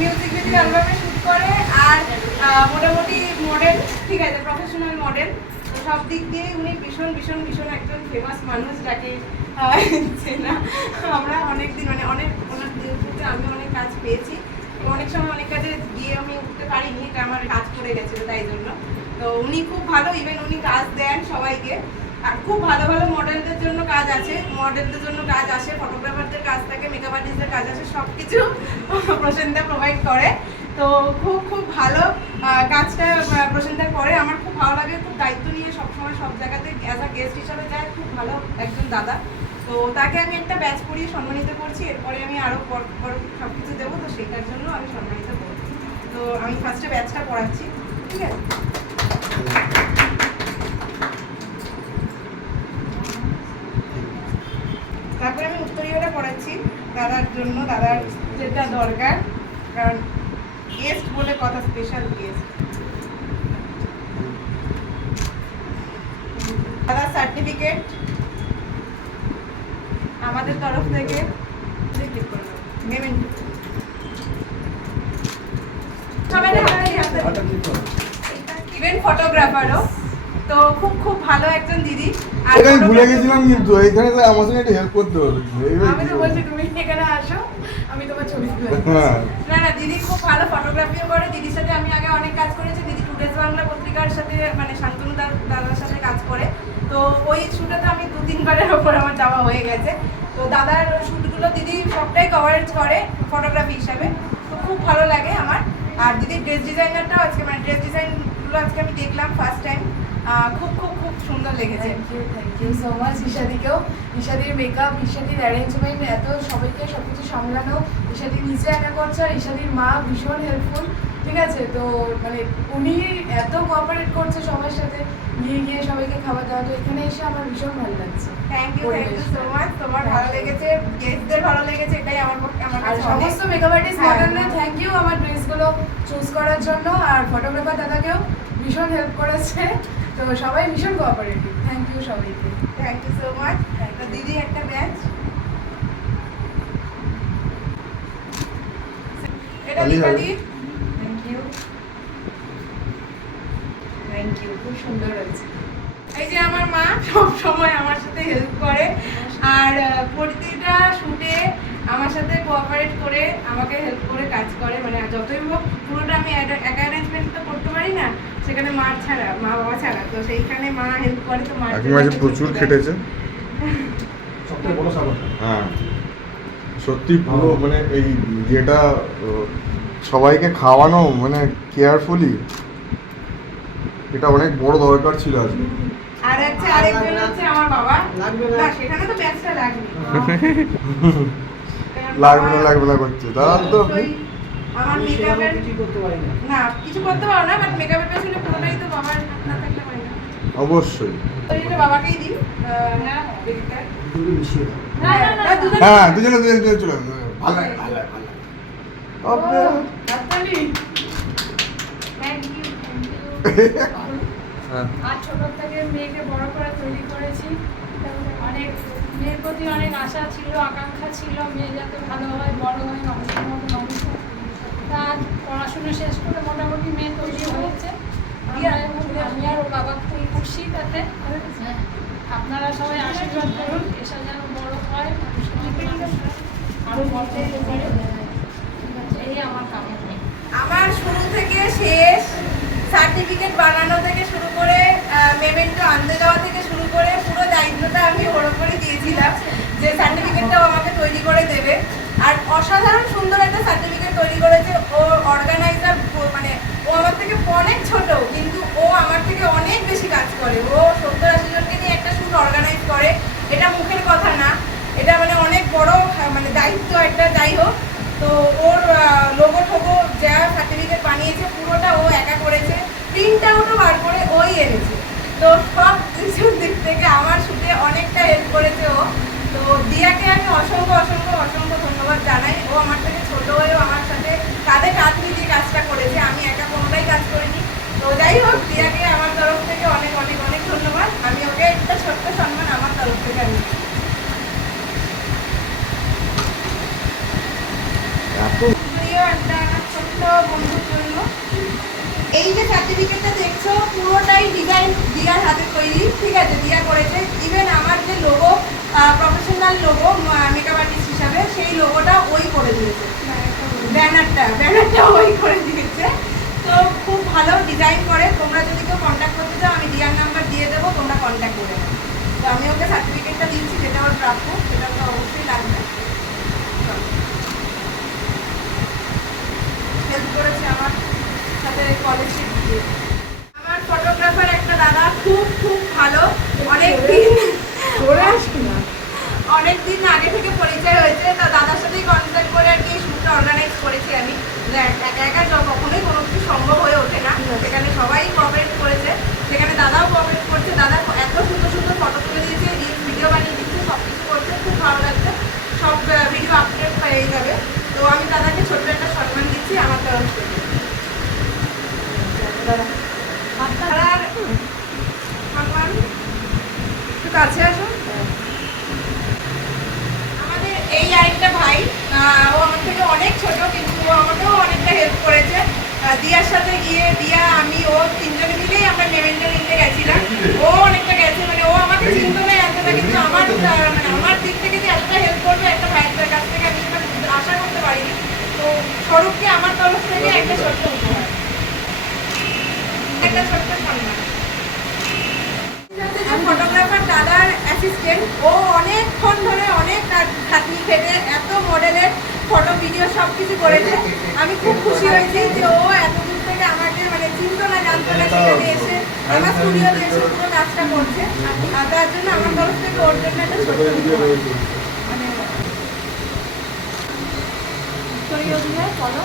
Music video অ্যালবামে shoot করে আর মোটামুটি model, ঠিক আছে, প্রফেশনাল মডেল। তো সব দিক দিয়ে উনি ভীষণ ভীষণ ভীষণ একজন ফেমাস মানুষ, যাকে চেনা আমরা অনেকদিন মানে অনেক ওনার দিকে আমি অনেক কাজ পেয়েছি। অনেক সময় অনেক কাজে গিয়ে আমি উঠতে পারিনি, এটা আমার কাজ পড়ে গেছিলো তাই জন্য। তো উনি খুব ভালো, ইভেন উনি কাজ দেন সবাইকে। আর খুব ভালো ভালো মডেলদের জন্য কাজ আছে, মডেলদের জন্য কাজ আসে, ফটোগ্রাফারদের কাজ থাকে, মেকআপ আর্টিস্টদের কাজ আসে, সব কিছু প্রসেনদা প্রোভাইড করে। তো খুব খুব ভালো কাজটা প্রসেনদা করে। আমার খুব ভালো লাগে, খুব দায়িত্ব নিয়ে সবসময় সব জায়গাতে অ্যাজ আ গেস্ট হিসাবে যায়। খুব ভালো একজন দাদা। তো তাকে আমি একটা ব্যাচ পরিয়ে সম্মানিত করছি, এরপরে আমি আরও বড় সব কিছু দেবো, তো সেটার জন্য আমি সম্মানিত করছি। তো আমি ফার্স্টে ব্যাচটা পড়াচ্ছি, ঠিক আছে? তারপরে আমি উত্তরীয়টা পড়াচ্ছি দাদার জন্য, দাদার যেটা দরকার, কারণ গেস্ট বলে কথা, স্পেশাল গেস্ট। দাদার সার্টিফিকেট আমাদের তরফ থেকে, ইভেন ফটোগ্রাফারও। তো খুব খুব ভালো একজন দিদি। আর আমি ভুলে গেছিলাম, কিন্তু এইখানে আমার সঙ্গে একটু হেল্প করতে হবে। আমি তো বলছি তুমি এখানে আসো, আমি তোমার ছবি তুলে। না না, দিদি খুব ভালো ফটোগ্রাফিও করে। দিদির সাথে আমি আগে অনেক কাজ করেছি। দিদি টুডেস বাংলা পত্রিকার সাথে মানে শান্তনু দাদার সাথে কাজ করে। তো ওই শ্যুটে আমি 2-3 বারের ওপর আমার যাওয়া হয়ে গেছে। তো দাদার শ্যুটগুলো দিদি সবটাই কভারেজ করে ফটোগ্রাফি হিসাবে। তো খুব ভালো লাগে আমার। আর দিদির ড্রেস ডিজাইনারটাও আজকে, মানে ড্রেস ডিজাইনগুলো আজকে আমি দেখলাম ফার্স্ট টাইম। খুব খুব খুব সুন্দর লেগেছে। থ্যাংক ইউ সো মাচ ঈশাদিকেও। ঈশাদির মেকআপ, ঈশাদির অ্যারেঞ্জমেন্ট, এত সবাইকে সব কিছু সামলানো, ঈশাদি নিজে একা করছে। আর ঈশাদির মা ভীষণ হেল্পফুল, ঠিক আছে? তো মানে উনি এত কোঅপারেট করছে সবার সাথে, গিয়ে সবাইকে খাবার দাওয়া। তো এখানে এসে আমার ভীষণ ভালো লাগছে। Thank you so much. তোমার ভালো লেগেছে, গেস্টদের ভালো লেগেছে, এটাই আমার কাছে। সমস্ত মেকআপ আর্টিস্ট মডেলদের থ্যাংক ইউ আমার ড্রেসগুলো চুজ করার জন্য। আর ফটোগ্রাফার দাদাকেও ভীষণ হেল্প করেছে। তো সবাই ভীষণ কোঅপারেটিভ। থ্যাংক ইউ সবাইকে। Thank you so much. তো দিদি একটা ব্যাচ, এটা দিদি। থ্যাংক ইউ, থ্যাংক ইউ, খুব সুন্দর হয়েছে। এই যে আমার মা সব সময় আমার সাথে হেল্প করে, আর প্রতিটা শুটে আমার সাথে কোঅপারেট করে, আমাকে হেল্প করে কাজ করে। মানে যতই হোক পুরোটা আমি একা অ্যারেঞ্জমেন্ট তো করতে পারি না, সেখানে মা ছাড়া, মা বাবা ছাড়া। তো সেইখানে মা হেল্প করে। তো মার মাঝে প্রচুর খেটেছে, সবথেকে বড় সাপোর্ট। হ্যাঁ সত্যি পুরো মানে এই যেটা সবাইকে খাওয়ানো, মানে কেয়ারফুলি, এটা অনেক বড় দরকার ছিল আজকে। আর হচ্ছে আরেকজন হচ্ছে আমার বাবা। না সেখানে তো ব্যাচটা লাগবে লাগবে না করছে, তাহলে তো আমার মেকআপের কিছু করতে পারি না, কিছু করতে পারো না, বাট মেকআপের পেছনে পুরোটাই তো বাবার হাত না থাকলে হয় না। অবশ্যই। তো এটা বাবাকেই দিই। না বেরিটার দুটো মিশিয়ে দাও। হ্যাঁ দুজনে চলে ভালো লাগে। হাততালি। থ্যাংক ইউ, আর ছোট থেকে মেয়েকে বড় করে তৈরি করেছি। অনেক মেয়ের প্রতি অনেক আশা ছিল, আকাঙ্ক্ষা ছিল, মেয়ে যাতে ভালো হয়, বড় হয়, মানুষের মতো মানুষ হয়। তা পড়াশুনো শেষ করে মোটামুটি মেয়ে তৈরি হয়েছে। আমি আর ওর বাবা খুবই খুশি তাতে। আপনারা সবাই আশীর্বাদ করুন, এসা যেন বড় হয়, মানুষের মতো মানুষ হয়, আরও বড় হতে পারে। এই আমার কামনা। আমার শুরু থেকে শেষ, সার্টিফিকেট বানানো থেকে শুরু করে, মেমেন্টো আনতে যাওয়া থেকে শুরু করে, পুরো দায়িত্বটা আমি ওর উপরই দিয়েছিলাম যে সার্টিফিকেটটাও আমাকে তৈরি করে দেবে। আর অসাধারণ সুন্দর একটা সার্টিফিকেট তৈরি করেছে। ও অর্গানাইজার, মানে ও আমার থেকে অনেক ছোট, কিন্তু ও আমার থেকে অনেক বেশি কাজ করে। ও 70-80 জনকে নিয়ে একটা শ্যুট অর্গানাইজ করে। এটা মুখের কথা না, এটা মানে অনেক বড় মানে দায়িত্ব একটা। যাই হোক, তো ওর লোগো ঠোগো যা সার্টিফিকেট বানিয়েছে পুরোটা ও একা করেছে। প্রিন্ট আউটও বার করে ওই এনেছে। তো সব কিছুর দিক থেকে আমার শুটে অনেকটা হেল্প করেছে ও। তো দিয়াকে আমি অসংখ্য অসংখ্য অসংখ্য ধন্যবাদ জানাই। ও আমার থেকে ছোট হয়েও আমার সাথে কাঁধে কাঁধ মিলিয়ে কাজটা করেছে, আমি একা কোনোটাই কাজ করিনি। তো যাই হোক, দিয়াকে আমার তরফ থেকে অনেক অনেক অনেক ধন্যবাদ। আমি ওকে একটা ছোট্ট সম্মান আমার তরফ থেকে আমি একটা ছোট্ট বন্ধুর জন্য। এই যে সার্টিফিকেটটা দেখছো পুরোটাই ডিজাইন দিয়ার হাতে তৈরি, ঠিক আছে, দিয়া করেছে। ইভেন আমার যে logo, professional logo makeup artist হিসাবে, সেই লোগোটা ওই করে দিয়েছে। ব্যানারটা ওই করে দিয়েছে। তো খুব ভালো ডিজাইন করে। তোমরা যদি কেউ কন্ট্যাক্ট করতে চাও আমি দিয়ার নাম্বার দিয়ে দেবো, তোমরা কন্ট্যাক্ট করে নেবে। তো আমি ওকে সার্টিফিকেটটা দিচ্ছি, যেটা ওর প্রাপ্য, সেটা তো অবশ্যই লাগবে। হেল্প করেছে আমার সাথে কলেজ দিয়ে। আমার ফটোগ্রাফার একটা দাদা খুব খুব ভালো, অনেকদিন আগে থেকে পরিচয় হয়েছে। তো দাদার সাথেই কনসাল্ট করে আর কি শ্যুটটা অর্গানাইজ করেছি আমি। একা একা কখনোই কোনো কিছু সম্ভব হয়ে ওঠে না, সেখানে সবাই কোঅপারেট করেছে, সেখানে দাদাও কোঅপারেট করছে। দাদা এত সুন্দর সুন্দর ফটো তুলে দিয়েছে, রিলস ভিডিও বানিয়ে দিচ্ছে, সব কিছু করছে, খুব ভালো লাগছে। সব ভিডিও আপডেট পেয়ে যাবে। তো আমি দাদাকে ছোট্ট একটা সম্মান দিচ্ছি আমার তরফ থেকে। আর সম্মান একটু কাছে আসো। আমাদের এই আরেকটা ভাই, ও আমার থেকে অনেক ছোট, কিন্তু ও আমাকেও অনেকটা হেল্প করেছে। দিয়ার সাথে গিয়ে দিয়া, আমি, ও তিনজনে মিলেই আমরা মেমেন্টো নিতে গেছিলাম। ও অনেকটা গেছে, মানে ও আমাকে চিনতো না এতটা, কিন্তু আমার মানে আমার দিক থেকে যে এতটা হেল্প করবে একটা ভাইয়ের কাছ থেকে আমি সেটা আশা করতে পারিনি। তো স্বরূপকে আমার তরফ থেকে একটা ছোট্ট উপহার, একটা ছোট্ট সম্মান। ফটোগ্রাফার দাদার অ্যাসিস্ট্যান্ট, ও অনেকক্ষণ ধরে অনেক খাটনি খেটে এত মডেলের ফটো ভিডিও সব কিছু করেছে। আমি খুব খুশি হয়েছি যে ও এতদূর থেকে আমাকে মানে চিনতো না জানতো না, সেখানে এসে আমার স্টুডিওতে এসে পুরো কাজটা করছে। তার জন্য আমার তরফ থেকে ওর জন্য একটা ছোট্ট উপহার। মানে ফলো